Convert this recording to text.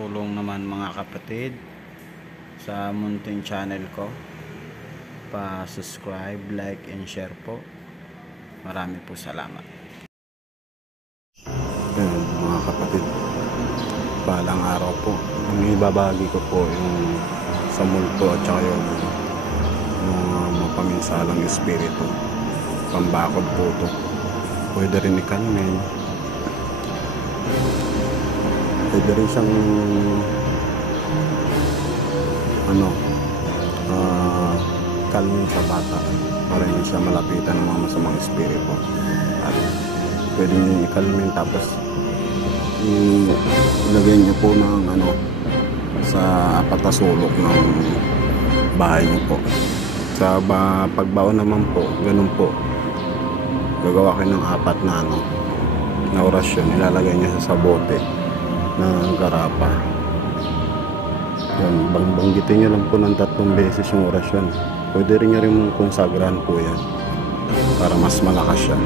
tulong naman mga kapatid sa munting channel ko, pa-subscribe, like, and share po. Marami po salamat. Ayan, mga kapatid, balang araw po. Ang ibabagi ko po yung sa multo at saka yung mapaminsalang espiritu. Pambakod po ito. Pwede rin ikalmin. Pwede rin siyang kalmin sa bata para hindi siya malapitan ng mga masamang espiritu. At pwede nyo ikalmin tapos ilagay nyo po ng sa patasulok ng bahay nyo po. Sa pagbaon naman po, ganun po, gagawa kayo ng 4 na orasyon. Ilalagay nyo sa bote ng garapa. Yan, banggitin nyo lang po ng 3 beses yung orasyon. Pwede rin nyo rin konsagrahan po yan para mas malakas siya.